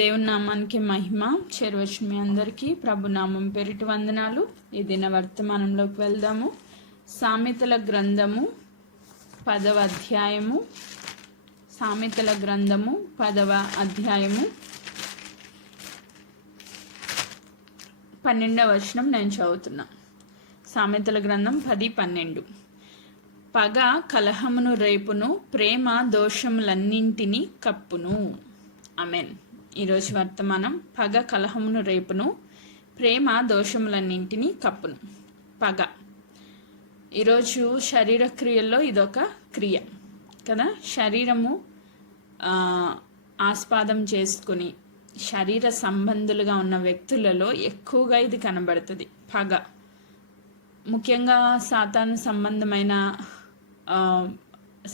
దేవుని నామానికి మహిమ చేరవచ్చు. మీ అందరికీ ప్రభునామం పేరిటి వందనాలు. ఈ దిన వర్తమానంలోకి వెళ్దాము. సామెతల గ్రంథము 10వ అధ్యాయము. సామెతల గ్రంథము 10వ అధ్యాయము 12వ వచనం నేను చదువుతున్నా. సామెతల గ్రంథం 10:12. పగ కలహమును రేపును, ప్రేమ దోషములన్నింటినీ కప్పును. ఆమేన్. ఈరోజు వర్తమానం, పగ కలహమును రేపును, ప్రేమ దోషములన్నింటినీ కప్పును. పగ ఈరోజు శరీర క్రియల్లో ఇదొక క్రియ కదా. శరీరము ఆస్పాదం చేసుకుని శరీర సంబంధులుగా ఉన్న వ్యక్తులలో ఎక్కువగా ఇది కనబడుతుంది. పగ ముఖ్యంగా సాతాను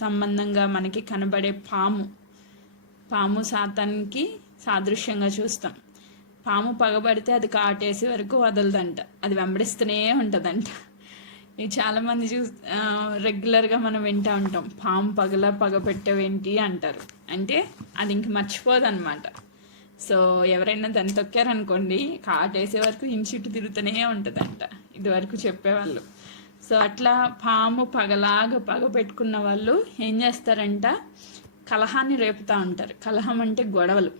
సంబంధంగా మనకి కనబడే పాము సాతానికి సాదృశ్యంగా చూస్తాం. పాము పగబడితే అది కాటేసే వరకు వదలదంట, అది వెంబడిస్తూనే ఉంటుందంట. ఇది చాలామంది రెగ్యులర్గా మనం వింటూ ఉంటాం, పాము పగబెట్టవేంటి అంటారు. అంటే అది ఇంక మర్చిపోదన్నమాట. సో ఎవరైనా దాన్ని తొక్కారనుకోండి, కాటేసే వరకు ఇంచుట్టు తిరుగుతూనే ఉంటుందంట, ఇది వరకు చెప్పేవాళ్ళు. సో అట్లా పాము పగబెట్టుకున్న వాళ్ళు ఏం చేస్తారంట, కలహాన్ని రేపుతూ ఉంటారు. కలహం అంటే గొడవలు.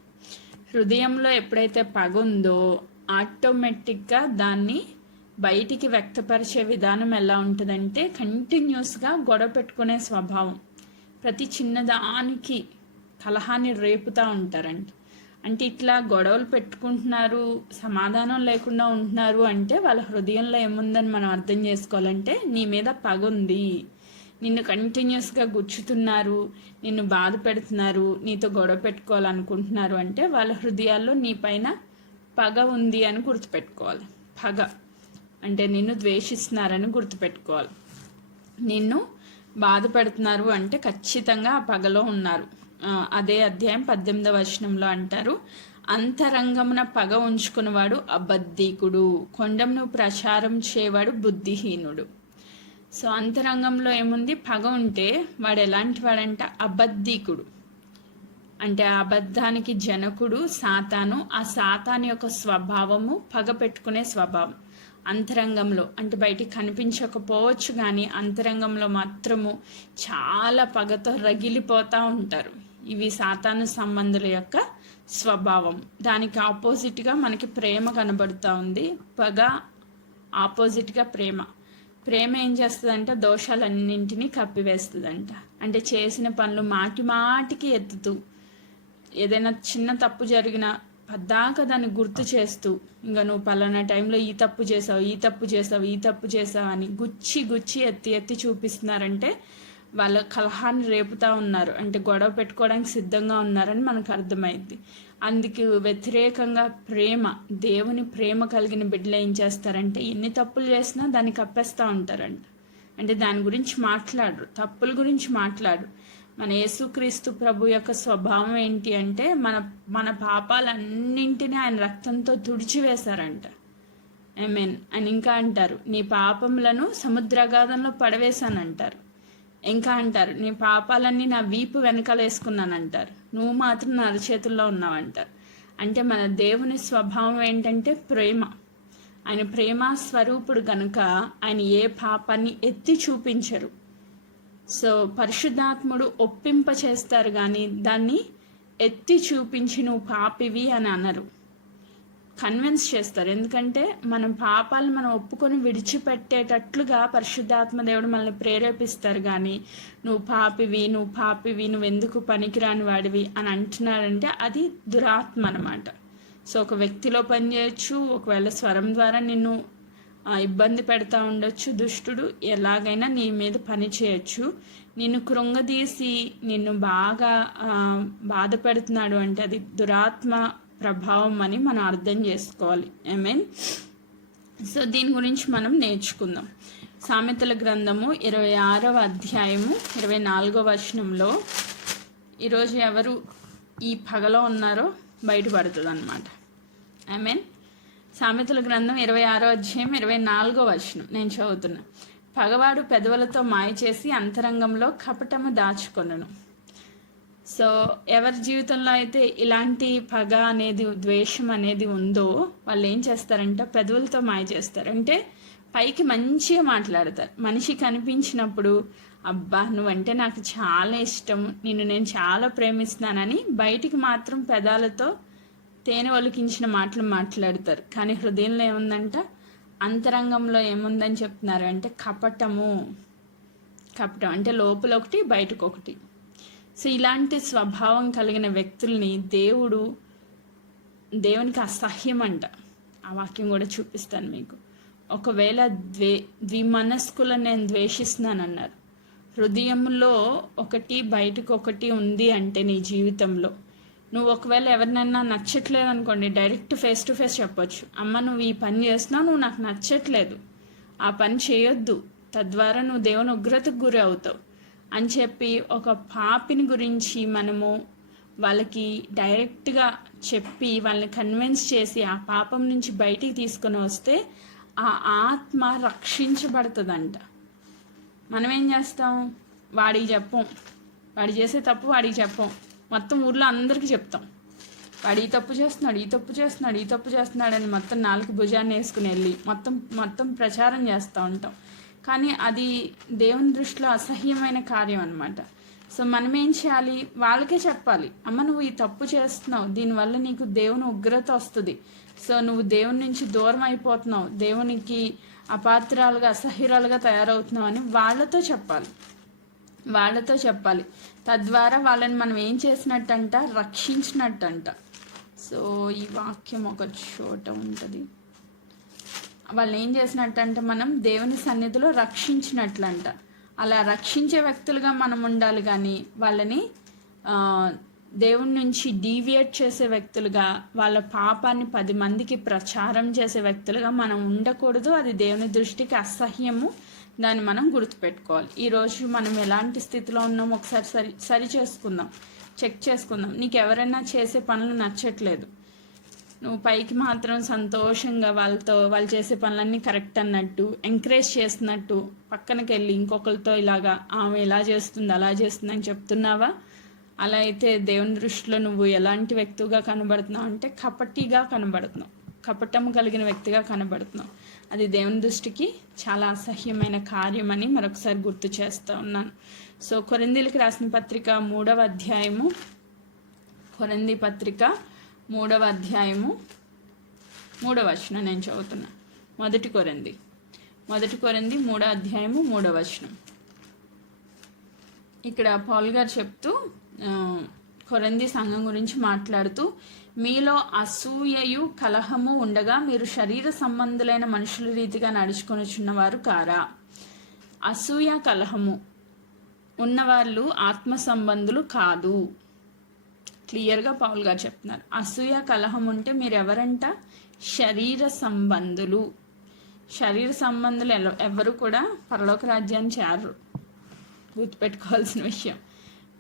హృదయంలో ఎప్పుడైతే పగ ఉందో ఆటోమేటిక్గా దాన్ని బయటికి వ్యక్తపరిచే విధానం ఎలా ఉంటుందంటే కంటిన్యూస్గా గొడవ పెట్టుకునే స్వభావం. ప్రతి చిన్నదానికి కలహాన్ని రేపుతూ ఉంటారంట. అంటే ఇట్లా గొడవలు పెట్టుకుంటున్నారు, సమాధానం లేకుండా ఉంటున్నారు అంటే వాళ్ళ హృదయంలో ఏముందని మనం అర్థం చేసుకోవాలంటే, నీ మీద పగ ఉంది, నిన్ను కంటిన్యూస్గా గుచ్చుతున్నారు, నిన్ను బాధ పెడుతున్నారు, నీతో గొడవ పెట్టుకోవాలనుకుంటున్నారు అంటే వాళ్ళ హృదయాల్లో నీ పైన పగ ఉంది అని గుర్తుపెట్టుకోవాలి. పగ అంటే నిన్ను ద్వేషిస్తున్నారని గుర్తుపెట్టుకోవాలి. నిన్ను బాధ పెడుతున్నారు అంటే ఖచ్చితంగా ఆ పగలో ఉన్నారు. అదే అధ్యాయం 18వ వచనంలో అంటారు, అంతరంగమున పగ ఉంచుకున్నవాడు అబద్ధీకుడు, కొండమును ప్రచారం చేయవాడు బుద్ధిహీనుడు. సో అంతరంగంలో ఏముంది, పగ ఉంటే వాడు ఎలాంటి వాడంట, అబద్ధీకుడు. అంటే ఆ అబద్ధానికి జనకుడు సాతాను. ఆ సాతాను యొక్క స్వభావము పగ పెట్టుకునే స్వభావం. అంతరంగంలో అంటే బయటికి కనిపించకపోవచ్చు, కానీ అంతరంగంలో మాత్రము చాలా పగతో రగిలిపోతూ ఉంటారు. ఇవి సాతాను సంబంధుల యొక్క స్వభావం. దానికి ఆపోజిట్గా మనకి ప్రేమ కనబడుతూ ఉంది. పగ ఆపోజిట్గా ప్రేమ ఏం చేస్తుందంటే దోషాలన్నింటినీ కప్పివేస్తుందంట. అంటే చేసిన పనులు మాటికి ఎత్తుతూ, ఏదైనా చిన్న తప్పు జరిగినా పద్దాక దాన్ని గుర్తు చేస్తూ, ఇంకా నువ్వు పలానా టైంలో ఈ తప్పు చేసావు అని గుచ్చి ఎత్తి చూపిస్తున్నారంటే వాళ్ళ కలహాన్ని రేపుతా ఉన్నారు, అంటే గొడవ పెట్టుకోవడానికి సిద్ధంగా ఉన్నారని మనకు అర్థమైంది. అందుకు వ్యతిరేకంగా దేవుని ప్రేమ కలిగిన బిడ్డలు ఏం చేస్తారంటే ఎన్ని తప్పులు చేసినా దాన్ని కప్పేస్తూ ఉంటారంట. అంటే దాని గురించి మాట్లాడరు, తప్పుల గురించి మాట్లాడరు. మన యేసుక్రీస్తు ప్రభు యొక్క స్వభావం ఏంటి అంటే మన పాపాలన్నింటినీ ఆయన రక్తంతో తుడిచివేశారంట. ఆమేన్. అని ఇంకా అంటారు, నీ పాపములను సముద్రాగాధంలో పడవేశానంటారు. ఇంకా అంటారు, నీ పాపాలన్నీ నా వీపు వెనకాల వేసుకున్నానంటారు, నువ్వు మాత్రం నా అరచేతుల్లో ఉన్నావంటారు. అంటే మన దేవుని స్వభావం ఏంటంటే ప్రేమ. ఆయన ప్రేమ స్వరూపుడు కనుక ఆయన ఏ పాపాన్ని ఎత్తి చూపించరు. సో పరిశుద్ధాత్ముడు ఒప్పింప చేస్తారు, కానీ దాన్ని ఎత్తి చూపించి నువ్వు పాపివి అని అనరు, కన్విన్స్ చేస్తారు. ఎందుకంటే మన పాపాలు మనం ఒప్పుకొని విడిచిపెట్టేటట్లుగా పరిశుద్ధాత్మ దేవుడు మనల్ని ప్రేరేపిస్తారు. కానీ నువ్వు పాపివి, నువ్వు ఎందుకు పనికిరాని వాడివి అని అంటున్నాడంటే అది దురాత్మ అన్నమాట. సో ఒక వ్యక్తిలో పనిచేయచ్చు, ఒకవేళ స్వరం ద్వారా నిన్ను ఇబ్బంది పెడతా ఉండొచ్చు దుష్టుడు, ఎలాగైనా నీ మీద పని చేయొచ్చు. నిన్ను కృంగదీసి నిన్ను బాగా బాధ పెడుతున్నాడు అంటే అది దురాత్మ ప్రభావం అని మనం అర్థం చేసుకోవాలి. ఆమేన్. సో దీని గురించి మనం నేర్చుకుందాం. సామెతల గ్రంథము 26వ అధ్యాయము 24వ వచనంలో ఈరోజు ఎవరు ఈ పగలో ఉన్నారో బయటపడుతుంది అన్నమాట. ఆమేన్. సామెతల గ్రంథం 26వ అధ్యాయం 24వ వచనం నేను చదువుతున్నా. పగవాడు పెదవులతో మాయ చేసి అంతరంగంలో కపటము దాచుకొనును. సో ఎవరి జీవితంలో అయితే ఇలాంటి పగ అనేది, ద్వేషం అనేది ఉందో వాళ్ళు ఏం చేస్తారంటే పెదవులతో మాయ చేస్తారు. అంటే పైకి మంచిగా మాట్లాడతారు, మనిషి కనిపించినప్పుడు అబ్బా నువ్వంటే నాకు చాలా ఇష్టం, నిన్ను నేను చాలా ప్రేమిస్తున్నానని బయటికి మాత్రం పెదాలతో తేనె ఒలికించిన మాటలు మాట్లాడతారు. కానీ హృదయంలో ఏముందంట, అంతరంగంలో ఏముందని చెప్తున్నారు అంటే కపటం అంటే లోపల ఒకటి బయటకు ఒకటి. సో ఇలాంటి స్వభావం కలిగిన వ్యక్తుల్ని దేవునికి అసహ్యం అంట. ఆ వాక్యం కూడా చూపిస్తాను మీకు. ఒకవేళ ద్విమనస్కులను నేను ద్వేషిస్తున్నానన్నారు. హృదయంలో ఒకటి బయటకు ఒకటి ఉంది అంటే నీ జీవితంలో నువ్వు ఒకవేళ ఎవరినైనా నచ్చట్లేదు అనుకోండి, డైరెక్ట్ ఫేస్ టు ఫేస్ చెప్పొచ్చు, అమ్మ నువ్వు ఈ పని చేస్తున్నావు, నువ్వు నాకు నచ్చట్లేదు, ఆ పని చేయొద్దు, తద్వారా నువ్వు దేవుని ఉగ్రతకు గురి అవుతావు అని చెప్పి ఒక పాపిని గురించి మనము వాళ్ళకి డైరెక్ట్గా చెప్పి వాళ్ళని కన్విన్స్ చేసి ఆ పాపం నుంచి బయటికి తీసుకొని వస్తే ఆ ఆత్మ రక్షించబడుతుందంట. మనం ఏం చేస్తాం, వాడికి చెప్పం, వాడు చేసే తప్పు వాడికి చెప్పం, మొత్తం ఊర్లో అందరికీ చెప్తాం, వాడు ఈ తప్పు చేస్తున్నాడు అని మొత్తం 4 భుజాన్ని వేసుకుని వెళ్ళి మొత్తం ప్రచారం చేస్తూ ఉంటాం. కానీ అది దేవుని దృష్టిలో అసహ్యమైన కార్యం అనమాట. సో మనం ఏం చేయాలి, వాళ్ళకే చెప్పాలి, అమ్మ నువ్వు ఈ తప్పు చేస్తున్నావు, దీనివల్ల నీకు దేవుని ఉగ్రత వస్తుంది, సో నువ్వు దేవుని నుంచి దూరం అయిపోతున్నావు, దేవునికి అపాత్రాలుగా అసహ్యురాలుగా తయారవుతున్నావు అని వాళ్ళతో చెప్పాలి. తద్వారా వాళ్ళని మనం ఏం చేసినట్టంట, రక్షించినట్టంట. సో ఈ వాక్యం ఒక చోట ఉంటుంది, వాళ్ళని ఏం చేసినట్టంటే మనం దేవుని సన్నిధిలో రక్షించినట్లంట. అలా రక్షించే వ్యక్తులుగా మనం ఉండాలి, కానీ వాళ్ళని దేవుని నుంచి డీవియేట్ చేసే వ్యక్తులుగా, వాళ్ళ పాపాన్ని 10 మందికి ప్రచారం చేసే వ్యక్తులుగా మనం ఉండకూడదు. అది దేవుని దృష్టికి అసహ్యము, దాన్ని మనం గుర్తుపెట్టుకోవాలి. ఈరోజు మనం ఎలాంటి స్థితిలో ఉన్నామో ఒకసారి సరి చేసుకుందాం, చెక్ చేసుకుందాం. నీకు ఎవరైనా చేసే పనులు నచ్చట్లేదు, నువ్వు పైకి మాత్రం సంతోషంగా వాళ్ళు చేసే పనులన్నీ కరెక్ట్ అన్నట్టు ఎంకరేజ్ చేస్తున్నట్టు పక్కనకి వెళ్ళి ఇంకొకరితో ఇలాగా ఆమె ఇలా చేస్తుంది అలా చేస్తుంది అని చెప్తున్నావా? అలా అయితే దేవుని దృష్టిలో నువ్వు ఎలాంటి వ్యక్తిగా కనబడుతున్నావు అంటే కపటిగా కనబడుతున్నావు, కపటము కలిగిన వ్యక్తిగా కనబడుతున్నావు. అది దేవుని దృష్టికి చాలా అసహ్యమైన కార్యం అని మరొకసారి గుర్తు చేస్తూ ఉన్నాను. సో కొరింథీయులకు రాసిన పత్రిక 3వ అధ్యాయము, కొరింథీ పత్రిక 3వ అధ్యాయము 3వ వచనం నేను చదువుతున్నా. మొదటి కొరింథీ 3వ అధ్యాయము 3వ వచనం. ఇక్కడ పౌలు గారు చెప్తూ కొరింథీ సంఘం గురించి మాట్లాడుతూ, మీలో అసూయయు కలహము ఉండగా మీరు శరీర సంబంధులైన మనుషుల రీతిగా నడుచుకొనుచున్నవారు కారా? అసూయ కలహము ఉన్నవాళ్ళు ఆత్మ సంబంధులు కాదు. క్లియర్గా పౌలు గారు చెప్తున్నారు. అసూయ కలహం ఉంటే మీరు ఎవరంట? శరీర సంబంధులు. శరీర సంబంధులు ఎవరు కూడా పరలోక రాజ్యాన్ని చేరరు. గుర్తుపెట్టుకోవాల్సిన విషయం.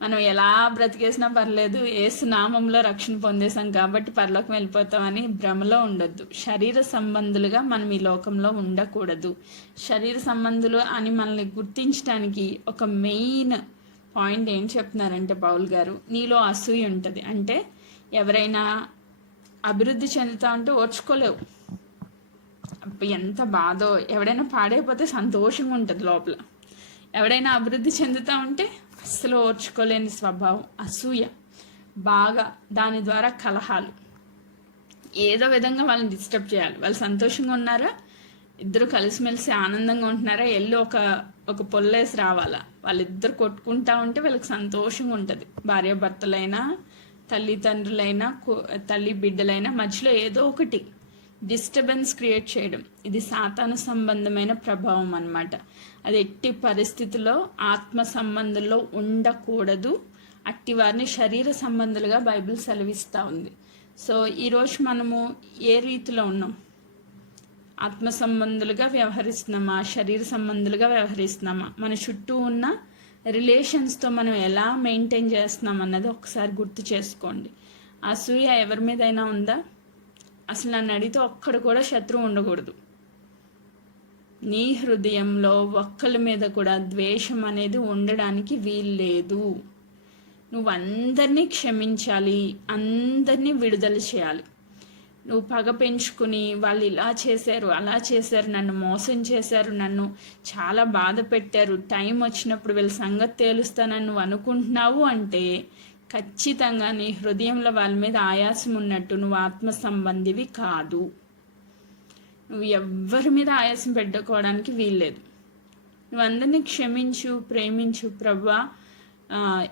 మనం ఎలా బ్రతికేసినా పర్లేదు, యేసు నామంలో రక్షణ పొందేసాం కాబట్టి పరలోకం వెళ్ళిపోతామని భ్రమలో ఉండొద్దు. శరీర సంబంధులుగా మనం ఈ లోకంలో ఉండకూడదు. శరీర సంబంధులు అని మనల్ని గుర్తించడానికి ఒక మెయిన్ పాయింట్ ఏం చెప్తున్నారంటే పౌలు గారు, నీలో అసూయ ఉంటుంది అంటే ఎవరైనా అభివృద్ధి చెందుతా ఉంటే ఓర్చుకోలేవు, ఎంత బాధో. ఎవడైనా పాడైపోతే సంతోషంగా ఉంటుంది లోపల. ఎవడైనా అభివృద్ధి చెందుతూ ఉంటే అస్సలు ఓర్చుకోలేని స్వభావం అసూయ బాగా. దాని ద్వారా కలహాలు, ఏదో విధంగా వాళ్ళని డిస్టర్బ్ చేయాలి. వాళ్ళు సంతోషంగా ఉన్నారా, ఇద్దరు కలిసిమెలిసి ఆనందంగా ఉంటున్నారా, ఎల్లు ఒక పొల్లేసి రావాలా. వాళ్ళిద్దరు కొట్టుకుంటా ఉంటే వీళ్ళకి సంతోషంగా ఉంటుంది. భార్యాభర్తలైనా తల్లిదండ్రులైనా తల్లి బిడ్డలైనా మధ్యలో ఏదో ఒకటి డిస్టర్బెన్స్ క్రియేట్ చేయడం, ఇది సాతాను సంబంధమైన ప్రభావం అన్నమాట. అది ఎట్టి పరిస్థితుల్లో ఆత్మ సంబంధంలో ఉండకూడదు. అట్టి వారిని శరీర సంబంధులుగా బైబిల్ సెలవిస్తూ ఉంది. సో ఈరోజు మనము ఏ రీతిలో ఉన్నాం? ఆత్మ సంబంధులుగా వ్యవహరిస్తున్నామా, శరీర సంబంధులుగా వ్యవహరిస్తున్నామా? మన చుట్టూ ఉన్న రిలేషన్స్తో మనం ఎలా మెయింటైన్ చేస్తున్నాం అన్నది ఒకసారి గుర్తు చేసుకోండి. అసూయ ఎవరి మీదైనా ఉందా? అసలు నన్ను అడిగితే ఒక్కడు కూడా శత్రువు ఉండకూడదు. నీ హృదయంలో ఒక్కరి మీద కూడా ద్వేషం అనేది ఉండడానికి వీల్లేదు. నువ్వు అందరినీ క్షమించాలి, అందరినీ విడుదల చేయాలి. నువ్వు పగ పెంచుకుని వాళ్ళు ఇలా చేశారు, అలా చేశారు, నన్ను మోసం చేశారు, నన్ను చాలా బాధ పెట్టారు, టైం వచ్చినప్పుడు వీళ్ళ సంగతి తేలుస్తానని నువ్వు అనుకుంటున్నావు అంటే ఖచ్చితంగా నీ హృదయంలో వాళ్ళ మీద ఆయాసం ఉన్నట్టు, నువ్వు ఆత్మ సంబంధివి కాదు. నువ్వు ఎవ్వరి మీద ఆయాసం పెట్టుకోవడానికి వీల్లేదు. నువ్వు అందరినీ క్షమించు, ప్రేమించు. ప్రభువా,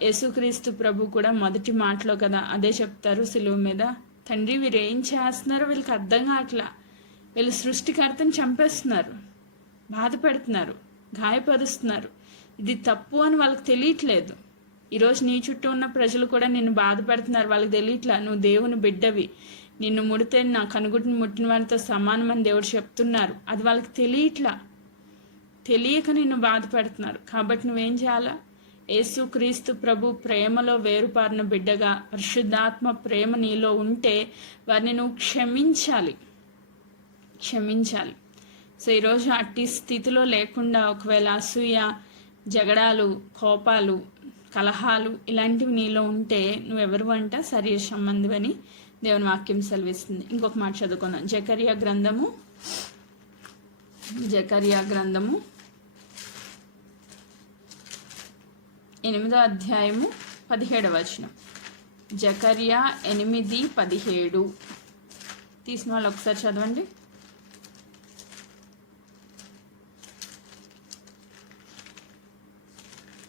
యేసుక్రీస్తు ప్రభు కూడా మొదటి మాటలో కదా అదే చెప్తారు సిలువ మీద, తండ్రి వీరు ఏం చేస్తున్నారో వీళ్ళకి అర్థం కావట్లా, వీళ్ళు సృష్టికర్తను చంపేస్తున్నారు, బాధ పెడుతున్నారు, గాయపరుస్తున్నారు, ఇది తప్పు అని వాళ్ళకి తెలియట్లేదు. ఈరోజు నీ చుట్టూ ఉన్న ప్రజలు కూడా నిన్ను బాధపడుతున్నారు, వాళ్ళకి తెలియట్లా నువ్వు దేవుని బిడ్డవి, నిన్ను ముడితే నా కనుగుడ్ని ముట్టిన వారితో సమానమని దేవుడు చెప్తున్నారు. అది వాళ్ళకి తెలియక నిన్ను బాధపడుతున్నారు. కాబట్టి నువ్వేం చేయాలా? యేసుక్రీస్తు ప్రభు ప్రేమలో వేరుపారిన బిడ్డగా పరిశుద్ధాత్మ ప్రేమ నీలో ఉంటే వారిని నువ్వు క్షమించాలి. సో ఈరోజు అట్టి స్థితిలో లేకుండా ఒకవేళ అసూయ, జగడాలు, కోపాలు, కలహాలు ఇలాంటివి నీలో ఉంటే నువ్వెవరు అంట? శరీర సంబంధివని దేవుని వాక్యం సెలవిస్తుంది. ఇంకొక మాట చదువుకుందాం. జకర్యా గ్రంథము 8వ అధ్యాయము 17వ వచనం. జకర్యా 8:17 తీసిన వాళ్ళు ఒకసారి చదవండి.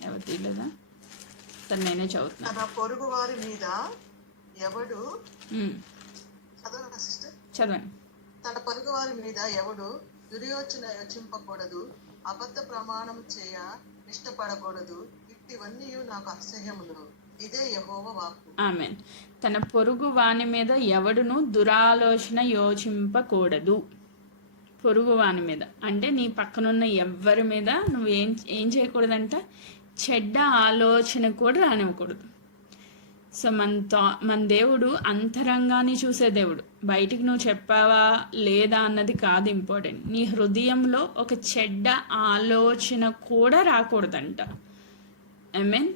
ఎవరు తీయలేదా? తను నేనే చదువుతున్నా. తన పొరుగు వారి మీద ఎవడు చదవండి. తన పొరుగు వారి మీద ఎవడు దుర్యోచన యోచింపకూడదు, అబద్ధ ప్రమాణం చేయ ఇష్టపడకూడదు, ఇవన్నీ నాకు అసహ్యములు. ఇదే యెహోవా వాక్కు. ఆమేన్. తన పొరుగు వాని మీద ఎవడును దురాలోచన యోచింపకూడదు. పొరుగు వాని మీద అంటే నీ పక్కనున్న ఎవ్వరి మీద నువ్వు ఏం చేయకూడదంట? చెడ్డ ఆలోచన కూడా రానివ్వకూడదు. సో మన దేవుడు అంతరంగాన్ని చూసే దేవుడు. బయటికి నువ్వు చెప్పావా లేదా అన్నది కాదు ఇంపార్టెంట్. నీ హృదయంలో ఒక చెడ్డ ఆలోచన కూడా రాకూడదంట. ఆమేన్.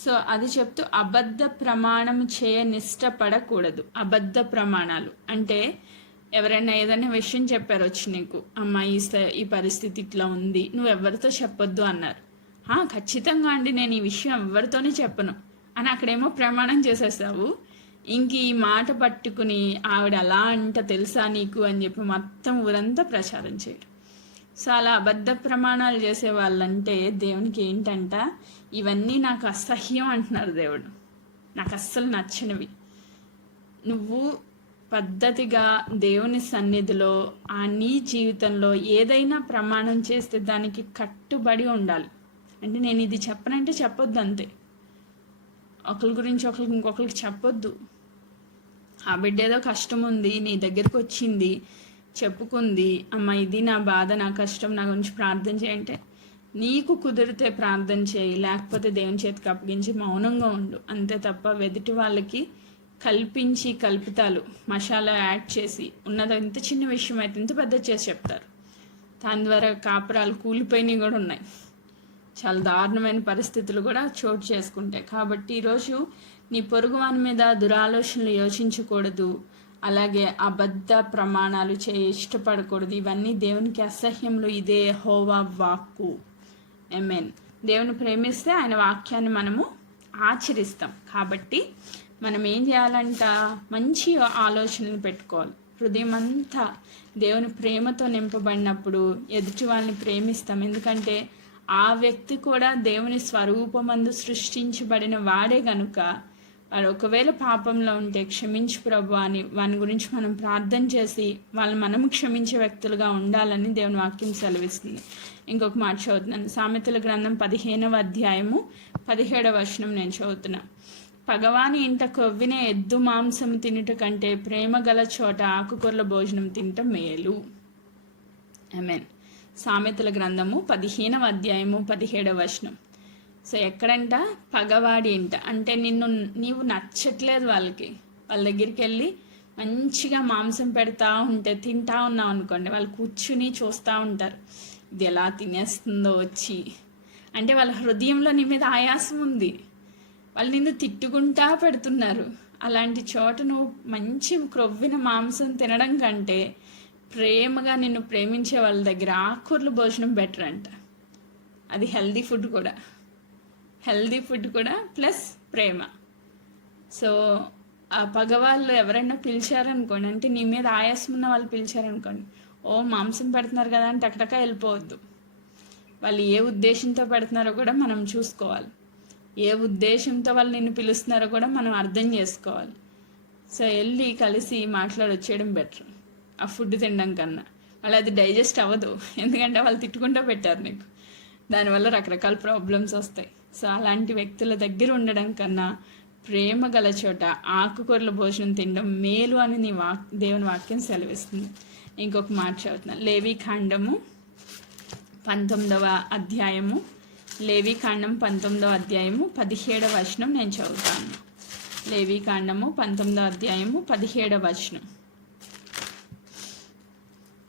సో అది చెప్తూ అబద్ధ ప్రమాణం చేయనిష్టపడకూడదు. అబద్ధ ప్రమాణాలు అంటే ఎవరైనా ఏదైనా విషయం చెప్పారు వచ్చి నీకు, అమ్మాయి ఈ పరిస్థితి ఇట్లా ఉంది, నువ్వు ఎవరితో చెప్పొద్దు అన్నారు. ఖచ్చితంగా అండి నేను ఈ విషయం ఎవరితోనే చెప్పను అని అక్కడేమో ప్రమాణం చేసేసావు. ఇంక ఈ మాట పట్టుకుని ఆవిడ అలా అంట తెలుసా నీకు అని చెప్పి మొత్తం ఊరంతా ప్రచారం చేయరు. సో అలా అబద్ధ ప్రమాణాలు చేసే వాళ్ళంటే దేవునికి ఏంటంట, ఇవన్నీ నాకు అసహ్యం అంటున్నారు దేవుడు, నాకు అస్సలు నచ్చినవి. నువ్వు పద్ధతిగా దేవుని సన్నిధిలో నీ జీవితంలో ఏదైనా ప్రమాణం చేస్తే దానికి కట్టుబడి ఉండాలి. అంటే నేను ఇది చెప్పనంటే చెప్పొద్దు అంతే. ఒకరి గురించి ఇంకొకరికి చెప్పొద్దు. ఆ బిడ్డ ఏదో కష్టం ఉంది, నీ దగ్గరికి వచ్చింది, చెప్పుకుంది, అమ్మ ఇది నా బాధ, నా కష్టం, నా గురించి ప్రార్థన చేయంటే నీకు కుదిరితే ప్రార్థన చేయి, లేకపోతే దేవుని చేతికి అప్పగించి మౌనంగా ఉండు అంతే తప్ప వెదుటి వాళ్ళకి కల్పితాలు మసాలా యాడ్ చేసి ఉన్నది ఎంత చిన్న విషయం అయితే ఇంత పెద్ద చేసి చెప్తారు. దాని ద్వారా కాపురాలు కూలిపోయినవి కూడా ఉన్నాయి. చాలా దారుణమైన పరిస్థితులు కూడా చోటు చేసుకుంటాయి. కాబట్టి ఈరోజు నీ పొరుగు వాని మీద దురాలోచనలు యోచించకూడదు, అలాగే అబద్ధ ప్రమాణాలు ఇష్టపడకూడదు. ఇవన్నీ దేవునికి అసహ్యములు. ఇదే యెహోవా వాక్కు. ఆమేన్. దేవుని ప్రేమిస్తే ఆయన వాక్యాన్ని మనము ఆచరిస్తాం. కాబట్టి మనం ఏం చేయాలంట? మంచి ఆలోచనలు పెట్టుకోవాలి. హృదయం అంతా దేవుని ప్రేమతో నింపబడినప్పుడు ఎదుటి వాళ్ళని ప్రేమిస్తాం. ఎందుకంటే ఆ వ్యక్తి కూడా దేవుని స్వరూపమందు సృష్టించబడిన వాడే గనుక వాడు ఒకవేళ పాపంలో ఉంటే క్షమించు ప్రభు అని వాని గురించి మనం ప్రార్థన చేసి వాళ్ళు మనము క్షమించే వ్యక్తులుగా ఉండాలని దేవుని వాక్యం సెలవిస్తుంది. ఇంకొక మాట చదువుతున్నాను. సామెతల గ్రంథం 15వ అధ్యాయము 17వ వచనం నేను చదువుతున్నా. పగవాని ఇంట కొవ్విన ఎద్దు మాంసం తినుట కంటే ప్రేమ గల చోట ఆకుకూరల భోజనం తింట మేలు. ఆమేన్. సామెతల గ్రంథము 15వ అధ్యాయము 17వ వచనం. సో ఎక్కడంట? పగవాడి ఇంట. అంటే నీవు నచ్చట్లేదు వాళ్ళకి, వాళ్ళ దగ్గరికి వెళ్ళి మంచిగా మాంసం పెడతా ఉంటే తింటా ఉన్నావు అనుకోండి, వాళ్ళు కూర్చుని చూస్తూ ఉంటారు ఇది ఎలా తినేస్తుందో వచ్చి. అంటే వాళ్ళ హృదయంలో నీ మీద ఆయాసం ఉంది, వాళ్ళు నిన్ను తిట్టుకుంటా పెడుతున్నారు. అలాంటి చోట నువ్వు మంచి క్రొవ్విన మాంసం తినడం కంటే ప్రేమగా నిన్ను ప్రేమించే వాళ్ళ దగ్గర ఆకుకూరల భోజనం బెటర్ అంట. అది హెల్దీ ఫుడ్ కూడా ప్లస్ ప్రేమ. సో ఆ పగవాళ్ళు ఎవరైనా పిలిచారనుకోండి, అంటే నీ మీద ఆయాసం ఉన్న వాళ్ళు పిలిచారనుకోండి, ఓ మాంసం పెడుతున్నారు కదా అని టకటకా వెళ్ళిపోవద్దు. వాళ్ళు ఏ ఉద్దేశంతో పెడుతున్నారో కూడా మనం చూసుకోవాలి. ఏ ఉద్దేశంతో వాళ్ళు నిన్ను పిలుస్తున్నారో కూడా మనం అర్థం చేసుకోవాలి. సో వెళ్ళి కలిసి మాట్లాడి వచ్చేయడం బెటర్ ఆ ఫుడ్ తినడం కన్నా. వాళ్ళు అది డైజెస్ట్ అవ్వదు, ఎందుకంటే వాళ్ళు తిట్టుకుంటూ పెట్టారు నీకు. దానివల్ల రకరకాల ప్రాబ్లమ్స్ వస్తాయి. సో అలాంటి వ్యక్తుల దగ్గర ఉండడం కన్నా ప్రేమ గల చోట ఆకుకూరల భోజనం తినడం మేలు అని దేవుని వాక్యం సెలవిస్తుంది. ఇంకొక మాట చదువుతున్నా, లేవీకాండము 19వ అధ్యాయము 19వ అధ్యాయము 17వ వచనం నేను చదువుతాను. లేవీకాండము 19వ అధ్యాయము 17వ వచనం.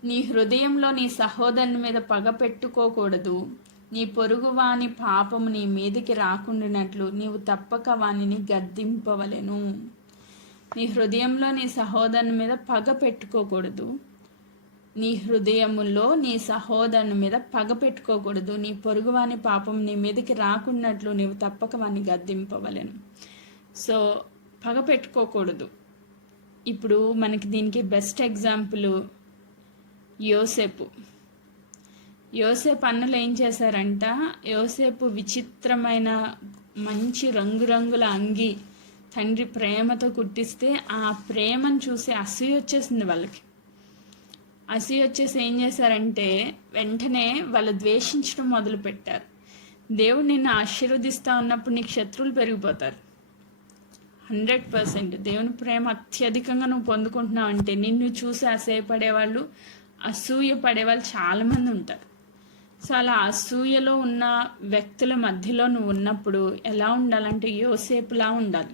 నీ హృదయంలో నీ సహోదరుని మీద పగ పెట్టుకోకూడదు. నీ పొరుగు వాని పాపము నీ మీదికి రాకుండానట్లు నీవు తప్పక వానిని గద్దింపవలెను. నీ హృదయంలో నీ సహోదరుని మీద పగ పెట్టుకోకూడదు. నీ హృదయములో నీ సహోదరుని మీద పగ పెట్టుకోకూడదు. నీ పొరుగువాని పాపం నీ మీదకి రాకున్నట్లు నీవు తప్పక వాడిని గద్దింపవలెను. సో పగ పెట్టుకోకూడదు. ఇప్పుడు మనకి దీనికి బెస్ట్ ఎగ్జాంపుల్ యోసేపు అన్నలు ఏం చేశారంట, యోసేపు విచిత్రమైన మంచి రంగురంగుల అంగి తండ్రి ప్రేమతో కుట్టిస్తే ఆ ప్రేమను చూసి అసూయ వచ్చేసింది వాళ్ళకి. అసూయ వచ్చేసి ఏం చేశారంటే వెంటనే వాళ్ళు ద్వేషించడం మొదలుపెట్టారు. దేవుడు నిన్ను ఆశీర్వదిస్తూ ఉన్నప్పుడు నీకు శత్రువులు పెరిగిపోతారు. 100% దేవుని ప్రేమ అత్యధికంగా నువ్వు పొందుకుంటున్నావు అంటే నిన్ను చూసి అసూయపడేవాళ్ళు, అసూయ పడేవాళ్ళు చాలామంది ఉంటారు. సో అలా అసూయలో ఉన్న వ్యక్తుల మధ్యలో నువ్వు ఉన్నప్పుడు ఎలా ఉండాలంటే యోసేపులా ఉండాలి.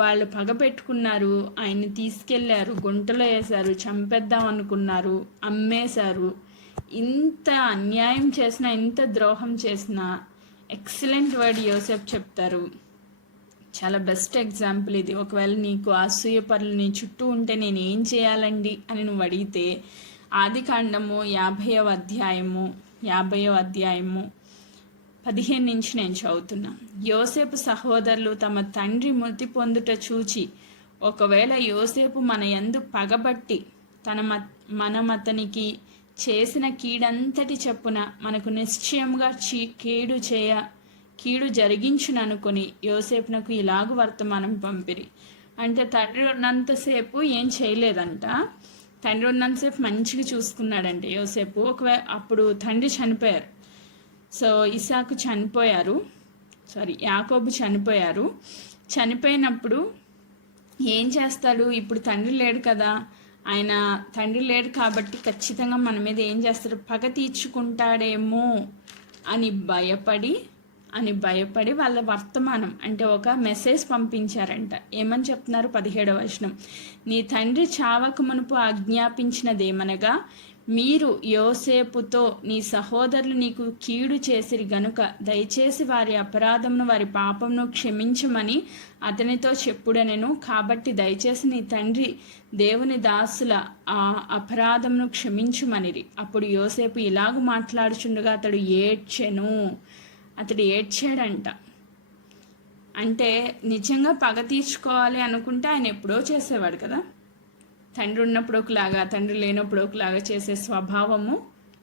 వాళ్ళు పగ పెట్టుకున్నారు, ఆయన్ని తీసుకెళ్లారు, గుంటలో వేశారు, చంపేద్దాం అనుకున్నారు, అమ్మేశారు. ఇంత అన్యాయం చేసినా, ఇంత ద్రోహం చేసినా ఎక్సలెంట్ వర్డ్ యోసేపు చెప్తారు. చాలా బెస్ట్ ఎగ్జాంపుల్ ఇది. ఒకవేళ నీకు అసూయ పరులు నీ చుట్టూ ఉంటే నేను ఏం చేయాలండి అని నువ్వు అడిగితే ఆదికాండము 50వ అధ్యాయము 15 నుంచి నేను చదువుతున్నా. యోసేపు సహోదరులు తమ తండ్రి మృతి పొందుట చూచి ఒకవేళ యోసేపు మన యందు పగబట్టి మనమతనికి చేసిన కీడంతటి చెప్పున మనకు నిశ్చయంగా కీడు జరిగించుననుకొని యోసేపునకు ఇలాగు వర్తమానం పంపిరి. అంటే తండ్రి ఉన్నంతసేపు ఏం చేయలేదంట. తండ్రి ఉన్నంతసేపు మంచిగా చూసుకున్నాడంటే యోసేపు. అప్పుడు తండ్రి చనిపోయారు. సో యాకోబు చనిపోయారు. చనిపోయినప్పుడు ఏం చేస్తాడు, ఇప్పుడు తండ్రి లేడు కదా, ఆయన తండ్రి లేడు కాబట్టి ఖచ్చితంగా మన మీద ఏం చేస్తాడు, పగ తీర్చుకుంటాడేమో అని భయపడి వాళ్ళ వర్తమానం అంటే ఒక మెసేజ్ పంపించారంట. ఏమని చెప్తున్నారు 17వ వచనం, నీ తండ్రి చావక మునుపు ఆజ్ఞాపించినదేమనగా మీరు యోసేపుతో నీ సహోదరులు నీకు కీడు చేసిరి గనుక దయచేసి వారి అపరాధమును వారి పాపమును క్షమించమని అతనితో చెప్పుడనెను. కాబట్టి దయచేసి నీ తండ్రి దేవుని దాసుల ఆ అపరాధమును క్షమించుమనిరి. అప్పుడు యోసేపు ఇలాగ మాట్లాడుచుండగా అతడు ఏడ్చాడంట. అంటే నిజంగా పగ తీర్చుకోవాలి అనుకుంటే ఆయన ఎప్పుడో చేసేవాడు కదా. తండ్రి ఉన్నప్పుడు ఒకలాగా, తండ్రి లేనప్పుడు ఒకలాగా చేసే స్వభావము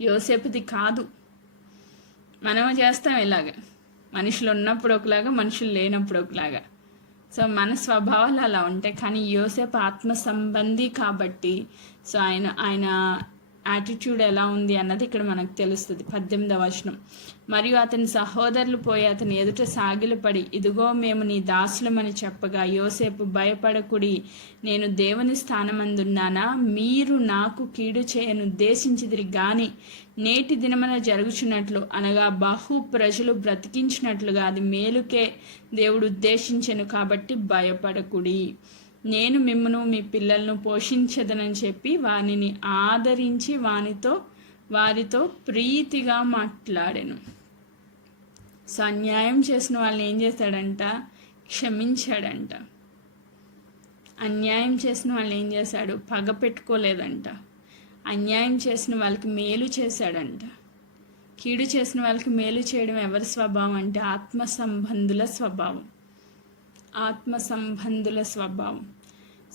యోసేపుది కాదు. మనము చేస్తాం ఇలాగ, మనుషులు ఉన్నప్పుడు ఒకలాగా, మనుషులు లేనప్పుడు ఒకలాగా. సో మన స్వభావాలు అలా ఉంటాయి. కానీ యోసేపు ఆత్మ సంబంధి కాబట్టి సో ఆయన యాటిట్యూడ్ ఎలా ఉంది అన్నది ఇక్కడ మనకు తెలుస్తుంది. 18వ వచనం, మరియు అతని సహోదరులు పోయి అతని ఎదుట సాగిలపడి ఇదిగో మేము నీ దాసులమని చెప్పగా యోసేపు భయపడకుడి, నేను దేవుని స్థానమందున్నానా, మీరు నాకు కీడు చేయనుద్దేశించిదిరి గాని నేటి దినమున జరుగుచున్నట్లు అనగా బహు ప్రజలు బ్రతికించినట్లుగా అది మేలుకే దేవుడు ఉద్దేశించెను, కాబట్టి భయపడకుడి, నేను మిమ్మును మీ పిల్లలను పోషించదనని చెప్పి వారిని ఆదరించి వారితో ప్రీతిగా మాట్లాడాను. సో అన్యాయం చేసిన వాళ్ళని ఏం చేశాడంట? క్షమించాడంట. అన్యాయం చేసిన వాళ్ళని ఏం చేశాడు? పగ పెట్టుకోలేదంట. అన్యాయం చేసిన వాళ్ళకి మేలు చేశాడంట. కీడు చేసిన వాళ్ళకి మేలు చేయడం ఎవరి స్వభావం అంటే ఆత్మ సంబంధుల స్వభావం. ఆత్మ సంబంధుల స్వభావం.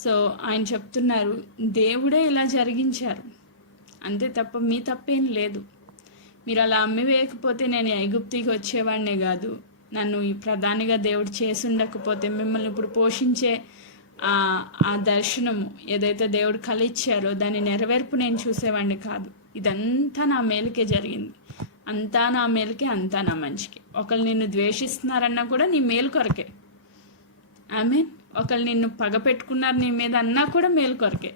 సో ఆయన చెప్తున్నారు, దేవుడే ఇలా జరిగించారు అంతే తప్ప మీ తప్పేం లేదు. మీరు అలా అమ్మివేయకపోతే నేను ఐగుప్తికి వచ్చేవాడినే కాదు. నన్ను ఈ ప్రధానిగా దేవుడు చేసి ఉండకపోతే మిమ్మల్ని ఇప్పుడు పోషించే ఆ దర్శనము ఏదైతే దేవుడు కలిచ్చారో దాని నెరవేర్పు నేను చూసేవాడిని కాదు. ఇదంతా నా మేలుకే జరిగింది. అంతా నా మేలుకే, అంతా నా మంచికి. ఒకళ్ళు నిన్ను ద్వేషిస్తున్నారన్నా కూడా నీ మేలు కొరకే. ఆమేన్. ఒకళ్ళు నిన్ను పగ పెట్టుకున్నారు నీ మీద అన్నా కూడా మేలు కొరకే.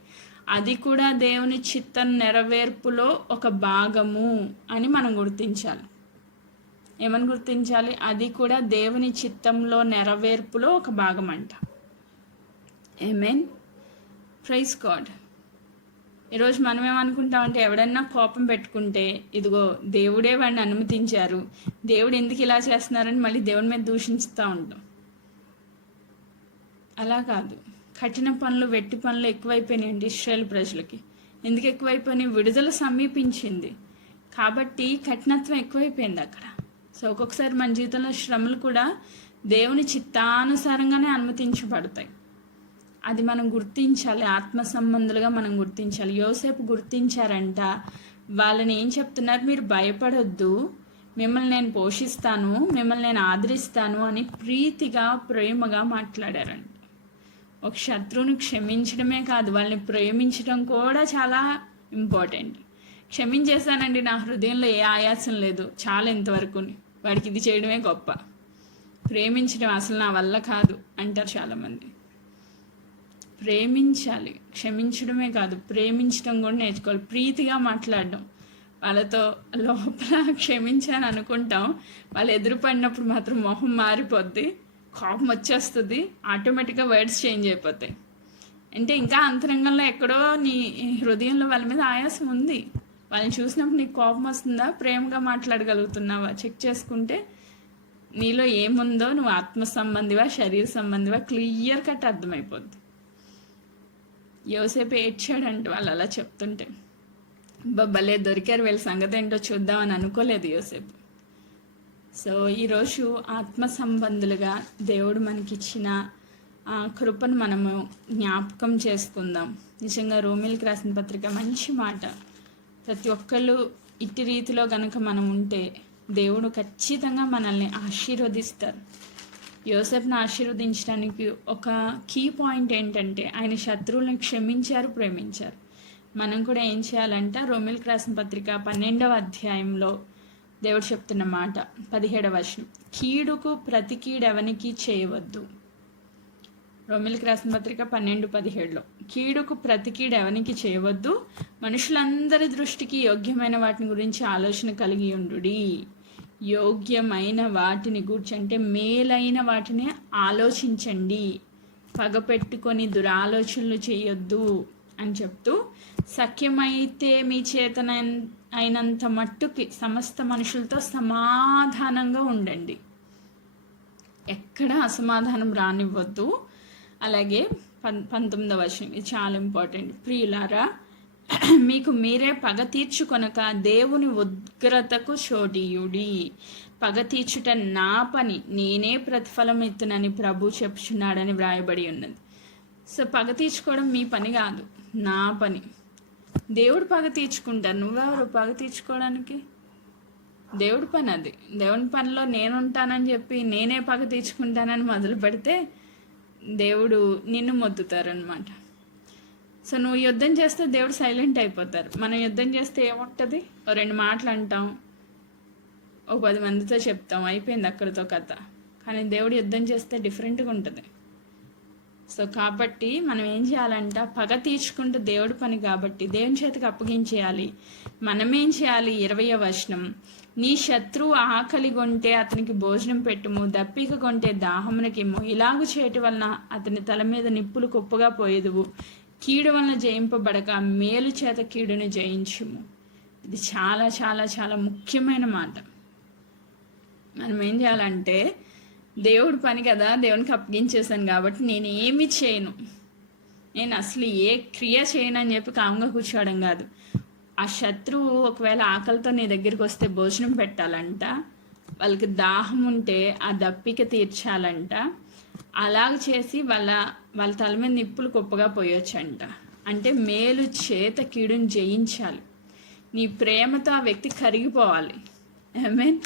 అది కూడా దేవుని చిత్తం నెరవేర్పులో ఒక భాగము అని మనం గుర్తించాలి. ఏమని గుర్తించాలి? అది కూడా దేవుని చిత్తంలో నెరవేర్పులో ఒక భాగం అంట. ఆమేన్. Praise God. ఈరోజు మనం ఏమనుకుంటామంటే ఎవడన్నా కోపం పెట్టుకుంటే ఇదిగో దేవుడే వాడిని అనుమతించారు, దేవుడు ఎందుకు ఇలా చేస్తున్నారని మళ్ళీ దేవుని మీద దూషిస్తూ ఉంటాం. అలా కాదు. కఠిన పనులు, వెట్టి పనులు ఎక్కువైపోయినాయండి ఇశ్రాయేలు ప్రజలకి. ఎందుకు ఎక్కువైపోయినాయి? విడుదల సమీపించింది కాబట్టి కఠినత్వం ఎక్కువైపోయింది అక్కడ. సో ఒక్కొక్కసారి మన జీవితంలో శ్రమలు కూడా దేవుని చిత్తానుసారంగానే అనుమతించబడతాయి. అది మనం గుర్తించాలి. ఆత్మ సంబంధులుగా మనం గుర్తించాలి. యోసేపు గుర్తించారంట. వాళ్ళని ఏం చెప్తున్నారు? మీరు భయపడొద్దు, మిమ్మల్ని నేను పోషిస్తాను, మిమ్మల్ని నేను ఆదరిస్తాను అని ప్రీతిగా ప్రేమగా మాట్లాడారంట. ఒక శత్రువుని క్షమించడమే కాదు, వాళ్ళని ప్రేమించడం కూడా చాలా ఇంపార్టెంట్. క్షమించేశానండి, నా హృదయంలో ఏ ఆయాసం లేదు, చాలా ఇంతవరకు, వాడికి ఇది చేయడమే గొప్ప. ప్రేమించడం అసలు నా వల్ల కాదు అంటారు చాలామంది. ప్రేమించాలి, క్షమించడమే కాదు ప్రేమించడం కూడా నేర్చుకోవాలి. ప్రీతిగా మాట్లాడడం. వాళ్ళతో లోపల క్షమించాను అనుకుంటాం, వాళ్ళు ఎదురుపడినప్పుడు మాత్రం మొహం మారిపోద్ది, కోపం వచ్చేస్తుంది, ఆటోమేటిక్గా వర్డ్స్ చేంజ్ అయిపోతాయి. అంటే ఇంకా అంతరంగంలో ఎక్కడో నీ హృదయంలో వాళ్ళ మీద ఆయాసం ఉంది. వాళ్ళని చూసినప్పుడు నీకు కోపం వస్తుందా, ప్రేమగా మాట్లాడగలుగుతున్నావా చెక్ చేసుకుంటే నీలో ఏముందో, నువ్వు ఆత్మ సంబంధివా శరీర సంబంధివా క్లియర్ కట్ అర్థమైపోద్ది. యోసేపు ఏడ్చాడంట వాళ్ళు అలా చెప్తుంటే. భలే దొరికారు, వీళ్ళ సంగతి ఏంటో చూద్దామని అనుకోలేదు యోసేపు. సో ఈరోజు ఆత్మ సంబంధులుగా దేవుడు మనకిచ్చిన ఆ కృపను మనము జ్ఞాపకం చేసుకుందాం. నిజంగా రోమిల్కి రాసిన పత్రిక మంచి మాట. ప్రతి ఒక్కళ్ళు ఇట్టి రీతిలో కనుక మనం ఉంటే దేవుడు ఖచ్చితంగా మనల్ని ఆశీర్వదిస్తారు. యోసేపుని ఆశీర్వదించడానికి ఒక కీ పాయింట్ ఏంటంటే ఆయన శత్రువులను క్షమించారు, ప్రేమించారు. మనం కూడా ఏం చేయాలంట? రోమిల్కి రాసిన పత్రిక 12వ అధ్యాయంలో దేవుడు చెప్తున్న మాట 17వ వచనం, కీడుకు ప్రతి కీడెవనికి చేయవద్దు. రోమిల్కి రాసిన పత్రిక 12:17లో కీడుకు ప్రతి కీడెవనికి చేయవద్దు, మనుషులందరి దృష్టికి యోగ్యమైన వాటిని గురించి ఆలోచన కలిగి ఉండుడి. యోగ్యమైన వాటిని గురించి అంటే మేలైన వాటిని ఆలోచించండి, పగపెట్టుకొని దురాలోచనలు చేయొద్దు అని చెప్తూ, సఖ్యమైతే మీ చేతన అయినంత మట్టుకి సమస్త మనుషులతో సమాధానంగా ఉండండి. ఎక్కడ అసమాధానం రానివ్వద్దు. అలాగే 19వ వచనం, ఇది చాలా ఇంపార్టెంట్. ప్రియులారా, మీకు మీరే పగ తీర్చుకొనక దేవుని ఉగ్రతకు చోటీయుడి. పగ తీర్చుట నా పని, నేనే ప్రతిఫలం ఇత్తునని ప్రభు చెప్పుచున్నాడని వ్రాయబడి ఉన్నది. సో పగ తీర్చుకోవడం మీ పని కాదు, నా పని. దేవుడు పగ తీర్చుకుంటారు, నువ్వెవరు పగ తీర్చుకోవడానికి? దేవుడి పని అది. దేవుని పనిలో నేనుంటానని చెప్పి నేనే పగ తీర్చుకుంటానని మొదలు పెడితే దేవుడు నిన్ను మొద్దుతారనమాట. సో నువ్వు యుద్ధం చేస్తే దేవుడు సైలెంట్ అయిపోతారు. మనం యుద్ధం చేస్తే ఏముంటుంది? ఓ 2 మాటలు అంటాం, ఓ 10 మందితో చెప్తాం, అయిపోయింది అక్కడితో కథ. కానీ దేవుడు యుద్ధం చేస్తే డిఫరెంట్గా ఉంటుంది. సో కాబట్టి మనం ఏం చేయాలంట? పగ తీర్చుకుంటూ దేవుడి పని కాబట్టి దేవుని చేతికి అప్పగించేయాలి. మనమేం చేయాలి? 20వ వచనం, నీ శత్రువు ఆకలి కొంటే అతనికి భోజనం పెట్టుము, దప్పిక కొంటే దాహమునకిమ్ము, ఇలాగు చేయటం వలన అతని తల మీద నిప్పులు కుప్పగా పోయేదువు. కీడు వలన జయింపబడక మేలు చేత కీడును జయించుము. ఇది చాలా చాలా చాలా ముఖ్యమైన మాట. మనం ఏం చేయాలంటే దేవుడి పని కదా, దేవునికి అప్పగించేసాను కాబట్టి నేను ఏమి చేయను, నేను అసలు ఏ క్రియ చేయను అని చెప్పి కామ్గా కూర్చోవడం కాదు. ఆ శత్రువు ఒకవేళ ఆకలితో నీ దగ్గరికి వస్తే భోజనం పెట్టాలంట, వాళ్ళకి దాహం ఉంటే ఆ దప్పిక తీర్చాలంట, అలాగ చేసి వాళ్ళ తల మీద నిప్పులు కుప్పగా పోయొచ్చంట. అంటే మేలు చేత కీడుని జయించాలి. నీ ప్రేమతో ఆ వ్యక్తి కరిగిపోవాలి. మీన్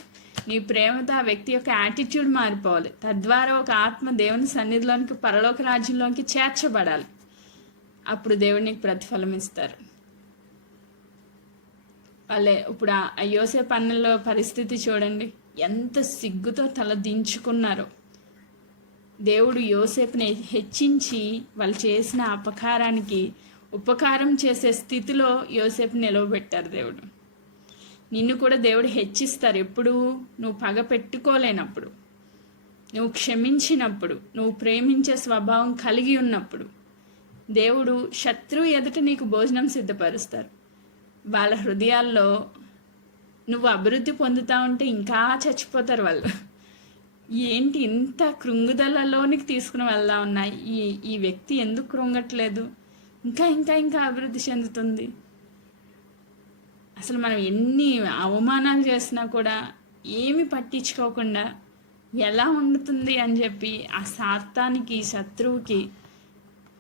నీ ప్రేమతో ఆ వ్యక్తి యొక్క యాటిట్యూడ్ మారిపోవాలి. తద్వారా ఒక ఆత్మ దేవుని సన్నిధిలోనికి, పరలోక రాజ్యంలోనికి చేర్చబడాలి. అప్పుడు దేవుడు నీకు ప్రతిఫలం ఇస్తారు. వాళ్ళే ఇప్పుడు ఆ యోసేపు అన్నలో పరిస్థితి చూడండి, ఎంత సిగ్గుతో తల దించుకున్నారో. దేవుడు యోసేపుని హెచ్చించి వాళ్ళు చేసిన అపకారానికి ఉపకారం చేసే స్థితిలో యోసేపు నిలవబెట్టారు దేవుడు. నిన్ను కూడా దేవుడు హెచ్చిస్తారు. ఎప్పుడు నువ్వు పగ పెట్టుకోలేనప్పుడు, నువ్వు క్షమించినప్పుడు, నువ్వు ప్రేమించే స్వభావం కలిగి ఉన్నప్పుడు దేవుడు శత్రువు ఎదుట నీకు భోజనం సిద్ధపరుస్తారు. వాళ్ళ హృదయాల్లో నువ్వు అభివృద్ధి పొందుతా ఉంటే ఇంకా చచ్చిపోతారు వాళ్ళు. ఏంటి ఇంత కృంగుదలలోనికి తీసుకుని వెళ్దా ఉన్నా, ఈ వ్యక్తి ఎందుకు కృంగట్లేదు, ఇంకా ఇంకా ఇంకా అభివృద్ధి చెందుతుంది. అసలు మనం ఎన్ని అవమానాలు చేసినా కూడా ఏమి పట్టించుకోకుండా ఎలా ఉండుతుంది అని చెప్పి ఆ సాతానికి, శత్రువుకి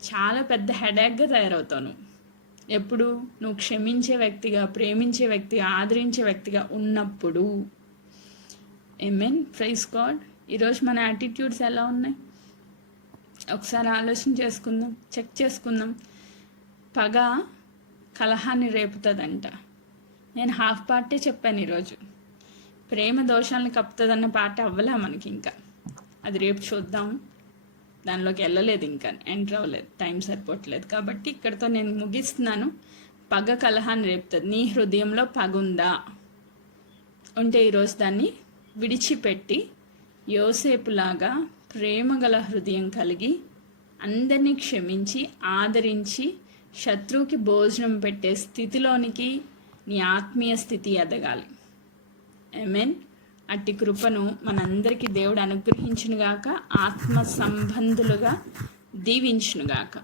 చాలా పెద్ద హెడేక్గా తయారవుతావు. ఎప్పుడు నువ్వు క్షమించే వ్యక్తిగా, ప్రేమించే వ్యక్తిగా, ఆదరించే వ్యక్తిగా ఉన్నప్పుడు. ఆమేన్. Praise God. ఈరోజు మన యాటిట్యూడ్స్ ఎలా ఉన్నాయి ఒకసారి ఆలోచన చేసుకుందాం, చెక్ చేసుకుందాం. పగ కలహాన్ని రేపుతుందంట. నేను హాఫ్ పార్టే చెప్పాను ఈరోజు. ప్రేమ దోషాలను కప్పుతుందన్న పాట అవ్వలే మనకి ఇంకా. అది రేపు చూద్దాం. దానిలోకి వెళ్ళలేదు, ఇంకా ఎంటర్ అవ్వలేదు, టైం సరిపోవట్లేదు. కాబట్టి ఇక్కడితో నేను ముగిస్తున్నాను. పగ కలహాన్ని రేపుతుంది. నీ హృదయంలో పగ ఉందా ఉంటే ఈరోజు దాన్ని విడిచిపెట్టి యోసేపులాగా ప్రేమగల హృదయం కలిగి అందరినీ క్షమించి ఆదరించి శత్రువుకి భోజనం పెట్టే స్థితిలోనికి నీ ఆత్మీయ స్థితి ఎదగాలి. ఆమేన్. అట్టి కృపను మనందరికీ దేవుడు అనుగ్రహించునుగాక, ఆత్మ సంబంధులుగా దీవించునుగాక.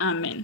ఆమేన్.